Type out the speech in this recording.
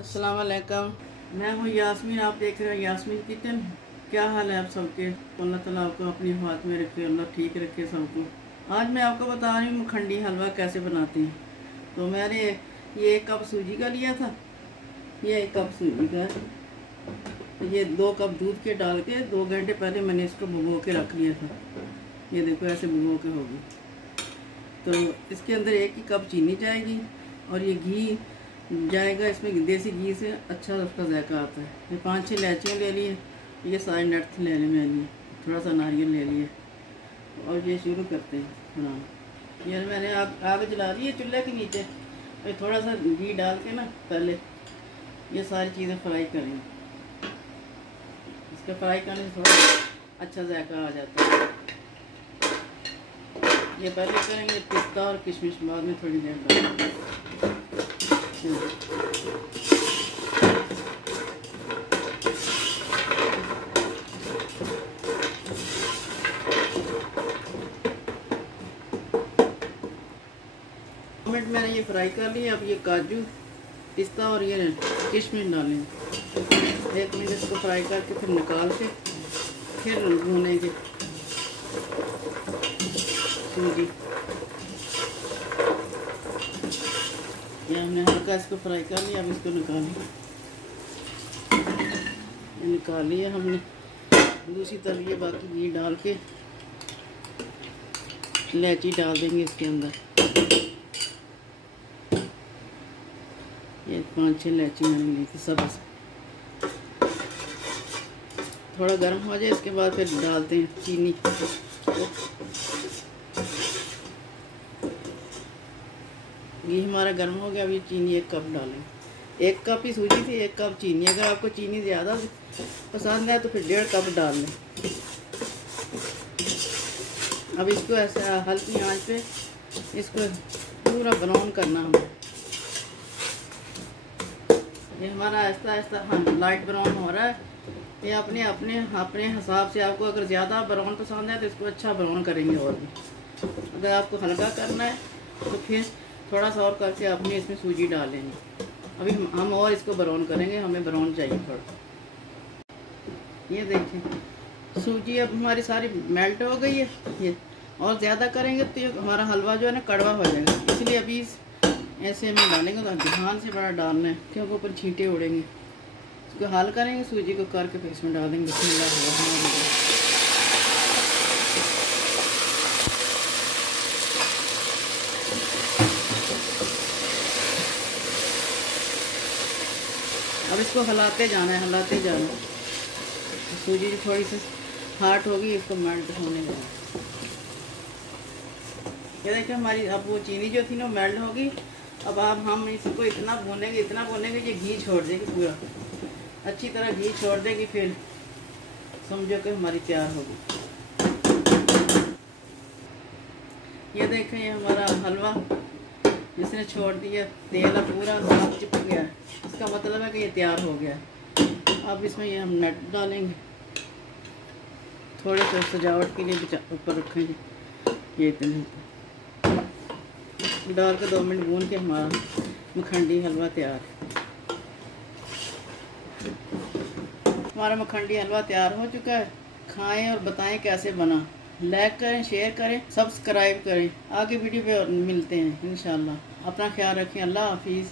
अस्सलाम वालेकुम। मैं हूँ यास्मीन, आप देख रहे हैं यास्मीन किचन। क्या हाल है आप सबके? अल्लाह ताला आपको अपनी हाथ में रखे, अल्लाह ठीक रखे सबको। आज मैं आपको बता रही हूँ मखंडी हलवा कैसे बनाते हैं। तो मैंने ये 1 कप सूजी का लिया था, ये 1 कप सूजी का, ये 2 कप दूध के डाल के 2 घंटे पहले मैंने इसको भिगो के रख लिया था। ये देखो ऐसे भिगो के होगी। तो इसके अंदर 1 कप चीनी जाएगी और ये घी जाएगा। इसमें देसी घी से अच्छा उसका जायका आता है। ये 5-6 इलायचियाँ ले लिए, ये सारे नट्स ले लिए, थोड़ा सा नारियल ले लिए और ये शुरू करते हैं बनाना। ये मैंने आग जला दी है चूल्हे के नीचे। और थोड़ा सा घी डाल के ना पहले ये सारी चीज़ें फ्राई करेंगे। इसका फ्राई करने से थोड़ा अच्छा जायका आ जाता है। ये पहले करेंगे पिस्ता और किशमिश, बाद में थोड़ी देर डालेंगे। मिनट मैंने ये फ्राई कर लिया। अब ये काजू, पिस्ता और ये किशमिश डालेंगे। 1 मिनट इसको फ्राई करके फिर निकाल के फिर भूनेंगे सूजी। ये हमने हल्का इसको फ्राई कर लिया। अब इसको निकाल लिया हमने। दूसरी तरफ ये बाकी घी डाल के इलायची डाल देंगे इसके अंदर। ये 5-6 इलायची मैंने ली थी सब। थोड़ा गर्म हो जाए इसके बाद फिर डालते हैं चीनी। घी हमारा गर्म हो गया। अब ये चीनी 1 कप डालें। 1 कप ही सूजी थी, 1 कप चीनी। अगर आपको चीनी ज़्यादा पसंद है तो फिर 1.5 कप डाल लें। अब इसको ऐसे हल्की आंच पे इसको पूरा ब्राउन करना हमें। ये हमारा आहिस्ता आहिस्ता लाइट ब्राउन हो रहा है। ये अपने अपने अपने हिसाब से, आपको अगर ज़्यादा ब्राउन पसंद है तो इसको अच्छा ब्राउन करेंगे। और भी अगर आपको हल्का करना है तो फिर थोड़ा सा और करके अपने इसमें सूजी डाल लेंगे। अभी हम और इसको ब्राउन करेंगे, हमें ब्राउन चाहिए थोड़ा। ये देखें सूजी अब हमारी सारी मेल्ट हो गई है। ये और ज़्यादा करेंगे तो ये हमारा हलवा जो है ना कड़वा हो जाएगा। इसलिए अभी ऐसे में डालेंगे तो ध्यान से बड़ा डालना है, क्योंकि ऊपर छींटे उड़ेंगे। इसको हल करेंगे सूजी को करके फिर इसमें डाल देंगे। अब इसको हिलाते जाना है, हिलाते जाना। सूजी थोड़ी सी हार्ड होगी, इसको मेल्ट होने देना। ये देखिए हमारी अब वो चीनी जो थी ना मेल्ट होगी। अब हम इसको इतना भूनेंगे ये घी छोड़ देगी, पूरा अच्छी तरह घी छोड़ देगी। फिर समझो कि हमारी तैयार होगी। ये देखें ये हमारा हलवा जिसने छोड़ दिया तेल, अब पूरा हाथ चिपक गया है। इसका मतलब है कि ये तैयार हो गया है। अब इसमें ये हम नट डालेंगे, थोड़े से सजावट के लिए ऊपर रखेंगे। ये इतने डाल के 2 मिनट भून के हमारा मखंडी हलवा तैयार है। हमारा मखंडी हलवा तैयार हो चुका है। खाएं और बताएं कैसे बना। लाइक करें, शेयर करें, सब्सक्राइब करें। आगे वीडियो पे मिलते हैं इंशाल्लाह। अपना ख्याल रखें। अल्लाह हाफिज़।